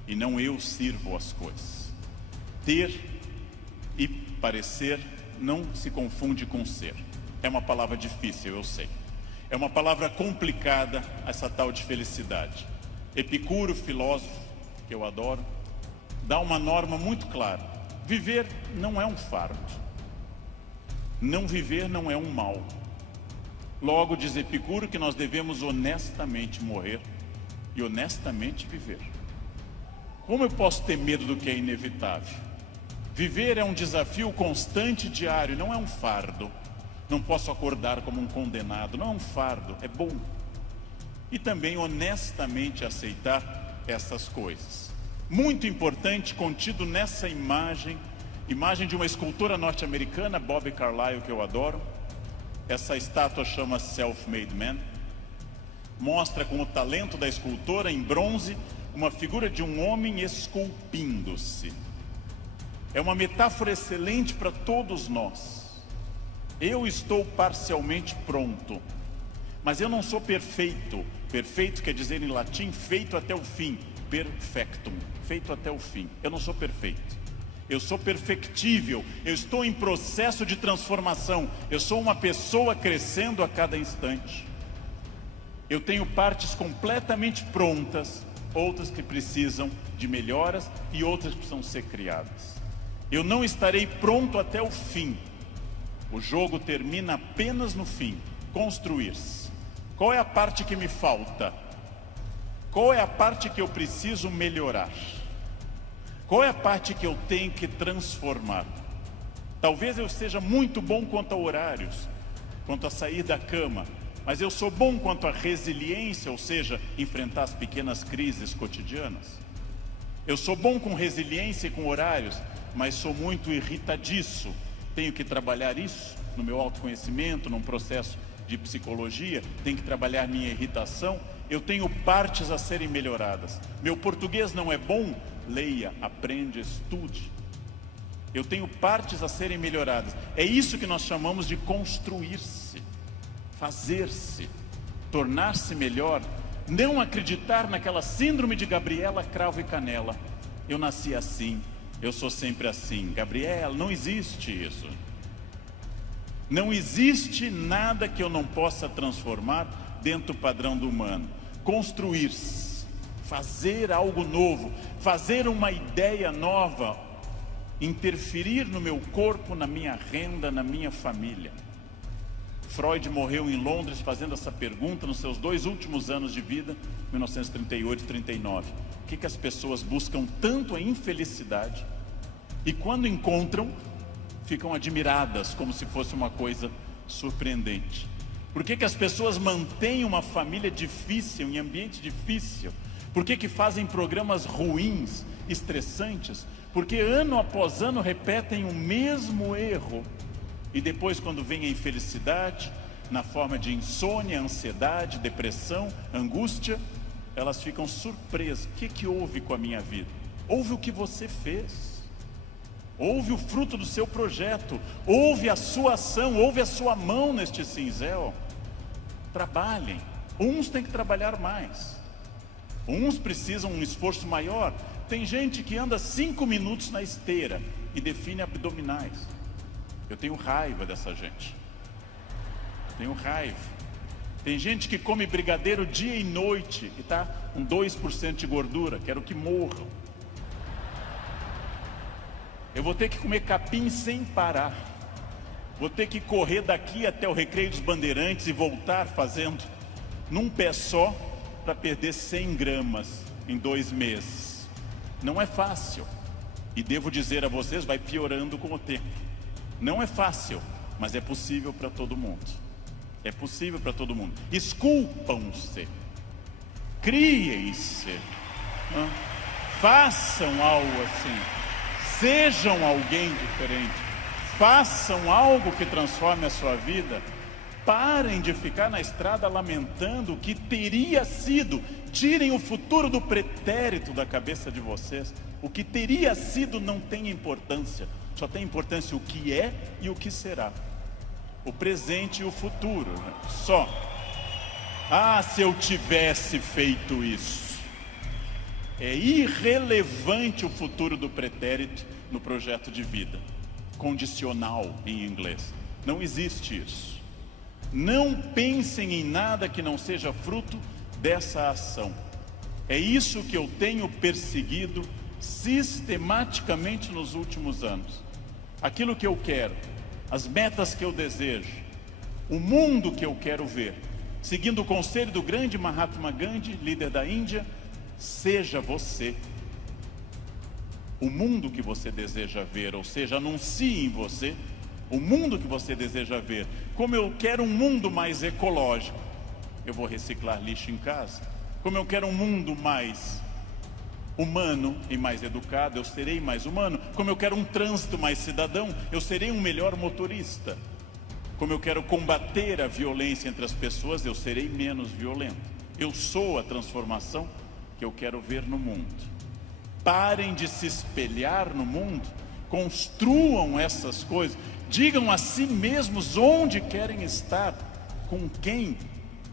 E não eu sirvo as coisas. Ter e parecer não se confunde com ser. É uma palavra difícil, eu sei. É uma palavra complicada, essa tal de felicidade. Epicuro, filósofo, que eu adoro, dá uma norma muito clara: viver não é um fardo, não viver não é um mal. Logo, diz Epicuro que nós devemos honestamente morrer e honestamente viver. Como eu posso ter medo do que é inevitável? Viver é um desafio constante, diário, não é um fardo. Não posso acordar como um condenado, não é um fardo, é bom. E também honestamente aceitar essas coisas. Muito importante, contido nessa imagem de uma escultora norte-americana, Bob Carlyle, que eu adoro. Essa estátua chama Self-Made Man. Mostra com o talento da escultora, em bronze, uma figura de um homem esculpindo-se. É uma metáfora excelente para todos nós. Eu estou parcialmente pronto, mas eu não sou perfeito. Perfeito quer dizer em latim feito até o fim. Perfectum, feito até o fim. Eu não sou perfeito. Eu sou perfectível. Eu estou em processo de transformação. Eu sou uma pessoa crescendo a cada instante. Eu tenho partes completamente prontas, outras que precisam de melhoras e outras que precisam ser criadas. Eu não estarei pronto até o fim. O jogo termina apenas no fim. Construir-se. Qual é a parte que me falta? Qual é a parte que eu preciso melhorar? Qual é a parte que eu tenho que transformar? Talvez eu seja muito bom quanto a horários, quanto a sair da cama, mas eu sou bom quanto a resiliência, ou seja, enfrentar as pequenas crises cotidianas. Eu sou bom com resiliência e com horários, mas sou muito irritadiço. Tenho que trabalhar isso no meu autoconhecimento, num processo de psicologia, tenho que trabalhar minha irritação. Eu tenho partes a serem melhoradas. Meu português não é bom? Leia, aprende, estude. Eu tenho partes a serem melhoradas. É isso que nós chamamos de construir-se, fazer-se, tornar-se melhor. Não acreditar naquela síndrome de Gabriela, Cravo e Canela. Eu nasci assim, eu sou sempre assim. Gabriela, não existe isso. Não existe nada que eu não possa transformar dentro do padrão do humano. Construir-se, fazer algo novo, fazer uma ideia nova, interferir no meu corpo, na minha renda, na minha família. Freud morreu em Londres fazendo essa pergunta nos seus 2 últimos anos de vida, 1938 e 39. O que as pessoas buscam tanto a infelicidade e quando encontram, ficam admiradas como se fosse uma coisa surpreendente. Por que que as pessoas mantêm uma família difícil, em ambiente difícil? Por que que fazem programas ruins, estressantes? Porque ano após ano repetem o mesmo erro. E depois, quando vem a infelicidade, na forma de insônia, ansiedade, depressão, angústia, elas ficam surpresas. O que que houve com a minha vida? Houve o que você fez. Houve o fruto do seu projeto. Houve a sua ação, houve a sua mão neste cinzel. Trabalhem. Uns têm que trabalhar mais. Uns precisam um esforço maior. Tem gente que anda 5 minutos na esteira e define abdominais. Eu tenho raiva dessa gente. Tenho raiva. Tem gente que come brigadeiro dia e noite e está com 2% de gordura. Quero que morram. Eu vou ter que comer capim sem parar. Vou ter que correr daqui até o Recreio dos Bandeirantes e voltar fazendo num pé só para perder 100 gramas em 2 meses. Não é fácil. E devo dizer a vocês, vai piorando com o tempo. Não é fácil, mas é possível para todo mundo. É possível para todo mundo. Esculpam-se. Criem-se. Façam algo assim. Sejam alguém diferente. Façam algo que transforme a sua vida. Parem de ficar na estrada lamentando o que teria sido. Tirem o futuro do pretérito da cabeça de vocês. O que teria sido não tem importância. Só tem importância o que é e o que será. O presente e o futuro, né? Só. Ah, se eu tivesse feito isso. É irrelevante o futuro do pretérito no projeto de vida. Condicional em inglês. Não existe isso. Não pensem em nada que não seja fruto dessa ação. É isso que eu tenho perseguido sistematicamente nos últimos anos. Aquilo que eu quero, as metas que eu desejo, o mundo que eu quero ver, seguindo o conselho do grande Mahatma Gandhi, líder da Índia, seja você o mundo que você deseja ver, ou seja, anuncie em você o mundo que você deseja ver. Como eu quero um mundo mais ecológico, eu vou reciclar lixo em casa. Como eu quero um mundo mais humano e mais educado, eu serei mais humano. Como eu quero um trânsito mais cidadão, eu serei um melhor motorista. Como eu quero combater a violência entre as pessoas, eu serei menos violento. Eu sou a transformação que eu quero ver no mundo. Parem de se espelhar no mundo, construam essas coisas, digam a si mesmos onde querem estar, com quem,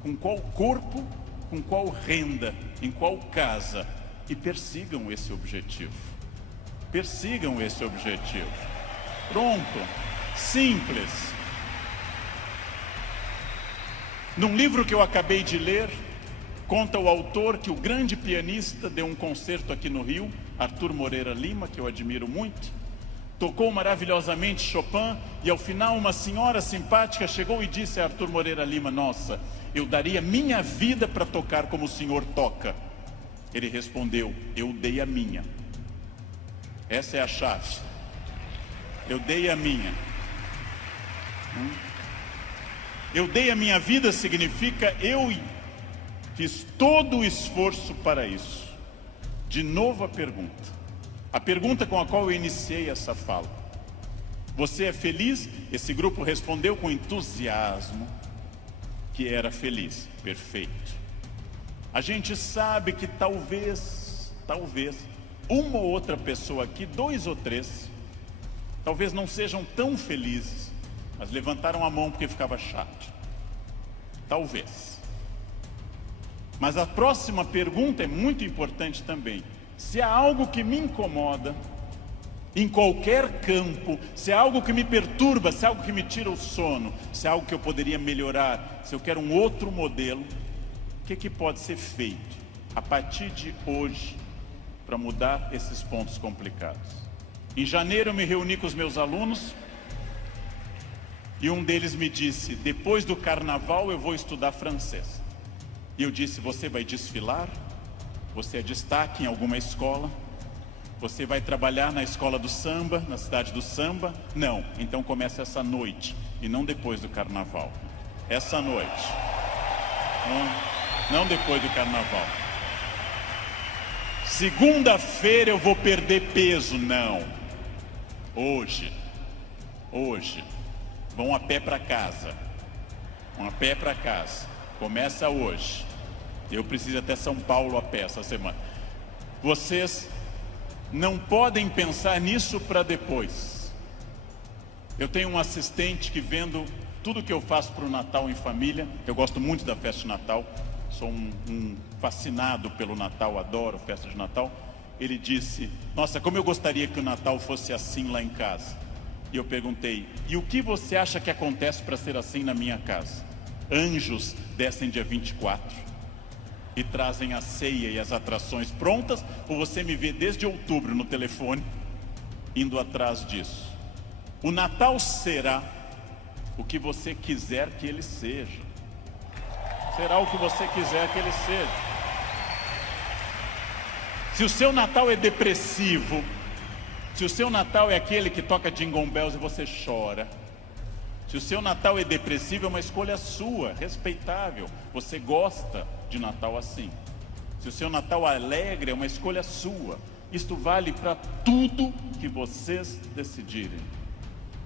com qual corpo, com qual renda, em qual casa, e persigam esse objetivo. Persigam esse objetivo. Pronto, simples. Num livro que eu acabei de ler, conta o autor que o grande pianista deu um concerto aqui no Rio, Arthur Moreira Lima, que eu admiro muito, tocou maravilhosamente Chopin, e ao final uma senhora simpática chegou e disse a Arthur Moreira Lima: nossa, eu daria minha vida para tocar como o senhor toca. Ele respondeu: eu dei a minha. Essa é a chave. Eu dei a minha. Eu dei a minha vida significa eu fiz todo o esforço para isso. De novo a pergunta com a qual eu iniciei essa fala. Você é feliz? Esse grupo respondeu com entusiasmo que era feliz. Perfeito. A gente sabe que talvez, uma ou outra pessoa aqui, 2 ou 3, talvez não sejam tão felizes, mas levantaram a mão porque ficava chato. Talvez. Mas a próxima pergunta é muito importante também. Se há algo que me incomoda, em qualquer campo, se há algo que me perturba, se há algo que me tira o sono, se há algo que eu poderia melhorar, se eu quero um outro modelo, o que pode ser feito a partir de hoje para mudar esses pontos complicados? Em janeiro eu me reuni com os meus alunos e um deles me disse: depois do carnaval eu vou estudar francês. E eu disse: você vai desfilar? Você é destaque em alguma escola? Você vai trabalhar na escola do samba, na cidade do samba? Não, então comece essa noite e não depois do carnaval. essa noite. Não depois do carnaval. Segunda-feira eu vou perder peso, não. Hoje. Vão a pé para casa. Começa hoje. Eu preciso ir até São Paulo a pé essa semana. Vocês não podem pensar nisso para depois. Eu tenho um assistente que, vendo tudo que eu faço para o Natal em família, eu gosto muito da festa de Natal, sou um fascinado pelo Natal, adoro festa de Natal. Ele disse: nossa, como eu gostaria que o Natal fosse assim lá em casa. E eu perguntei: e o que você acha que acontece para ser assim na minha casa? Anjos descem dia 24 e trazem a ceia e as atrações prontas, ou você me vê desde outubro no telefone indo atrás disso? O Natal será o que você quiser que ele seja. Será o que você quiser que ele seja. Se o seu Natal é depressivo, se o seu Natal é aquele que toca Jingle Bells e você chora, se o seu Natal é depressivo, é uma escolha sua, respeitável. Você gosta de Natal assim. Se o seu Natal é alegre, é uma escolha sua. Isto vale para tudo que vocês decidirem.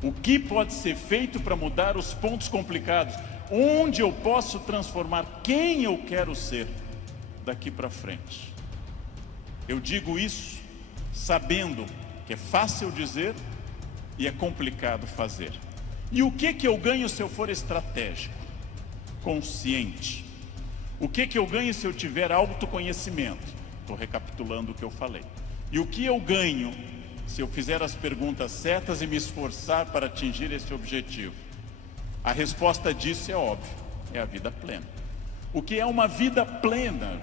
O que pode ser feito para mudar os pontos complicados? Onde eu posso transformar quem eu quero ser daqui para frente? Eu digo isso sabendo que é fácil dizer e é complicado fazer. E o que eu ganho se eu for estratégico, consciente? O que eu ganho se eu tiver autoconhecimento? Estou recapitulando o que eu falei. E o que eu ganho se eu fizer as perguntas certas e me esforçar para atingir esse objetivo? A resposta disso é óbvia, é a vida plena. O que é uma vida plena?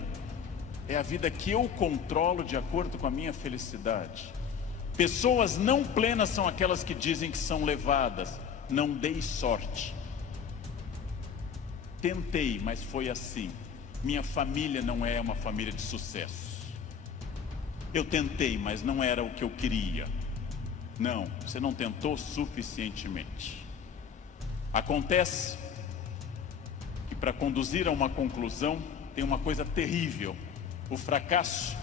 É a vida que eu controlo de acordo com a minha felicidade. Pessoas não plenas são aquelas que dizem que são levadas. Não dei sorte. Tentei, mas foi assim. Minha família não é uma família de sucesso. Eu tentei, mas não era o que eu queria. Não, você não tentou suficientemente. Acontece que para conduzir a uma conclusão tem uma coisa terrível. O fracasso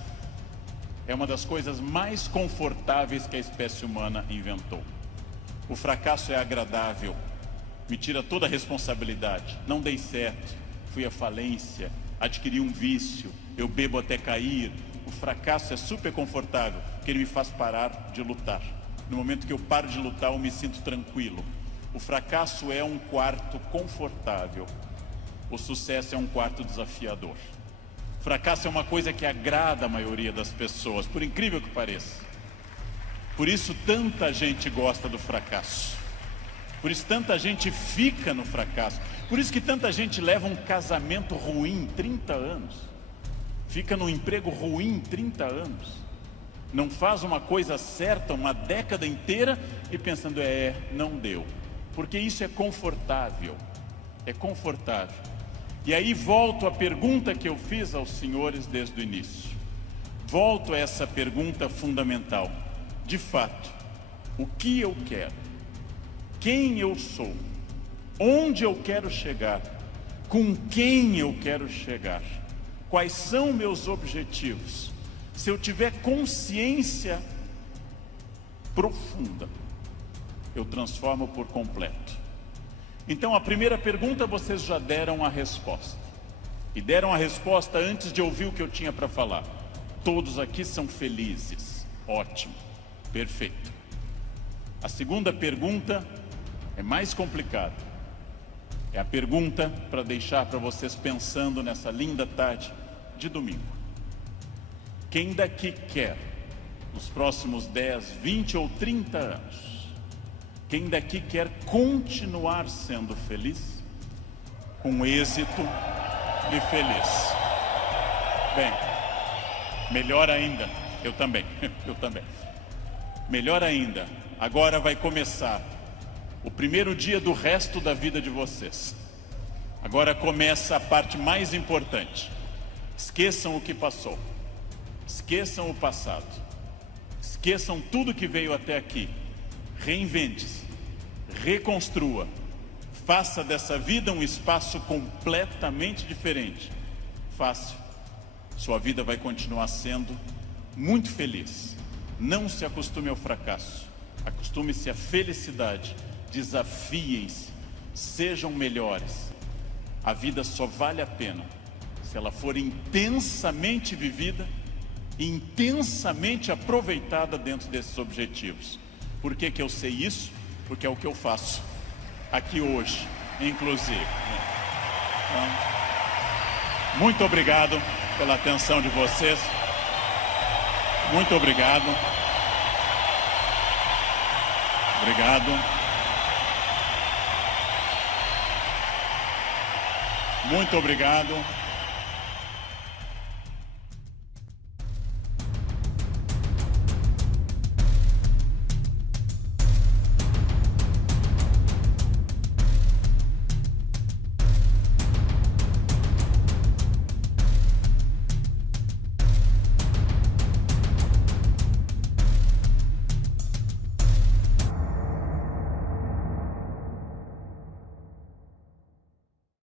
é uma das coisas mais confortáveis que a espécie humana inventou. O fracasso é agradável, me tira toda a responsabilidade. Não dei certo, fui à falência, adquiri um vício, eu bebo até cair. O fracasso é super confortável, porque ele me faz parar de lutar. No momento que eu paro de lutar, eu me sinto tranquilo. O fracasso é um quarto confortável, o sucesso é um quarto desafiador. O fracasso é uma coisa que agrada a maioria das pessoas, por incrível que pareça. Por isso tanta gente gosta do fracasso. Por isso tanta gente fica no fracasso. Por isso que tanta gente leva um casamento ruim 30 anos. Fica num emprego ruim 30 anos. Não faz uma coisa certa uma década inteira e pensando, não deu. Porque isso é confortável. É confortável. E aí volto à pergunta que eu fiz aos senhores desde o início. Volto a essa pergunta fundamental. De fato, o que eu quero? Quem eu sou? Onde eu quero chegar? Com quem eu quero chegar? Quais são meus objetivos? Se eu tiver consciência profunda, eu transformo por completo. Então a primeira pergunta vocês já deram a resposta. E deram a resposta antes de ouvir o que eu tinha para falar. Todos aqui são felizes. Ótimo. Perfeito. A segunda pergunta é mais complicada. É a pergunta para deixar para vocês pensando nessa linda tarde de domingo. Quem daqui quer, nos próximos 10, 20 ou 30 anos, quem daqui quer continuar sendo feliz? Com êxito e feliz. Bem, melhor ainda, eu também. Melhor ainda, agora vai começar o primeiro dia do resto da vida de vocês. Agora começa a parte mais importante. Esqueçam o que passou. Esqueçam o passado. Esqueçam tudo que veio até aqui. Reinvente-se. Reconstrua. Faça dessa vida um espaço completamente diferente. Fácil. Sua vida vai continuar sendo muito feliz. Não se acostume ao fracasso. Acostume-se à felicidade. Desafiem-se. Sejam melhores. A vida só vale a pena se ela for intensamente vivida, intensamente aproveitada dentro desses objetivos. Por que que eu sei isso? Porque é o que eu faço aqui hoje, inclusive. Então, muito obrigado pela atenção de vocês. Muito obrigado. Obrigado. Muito obrigado.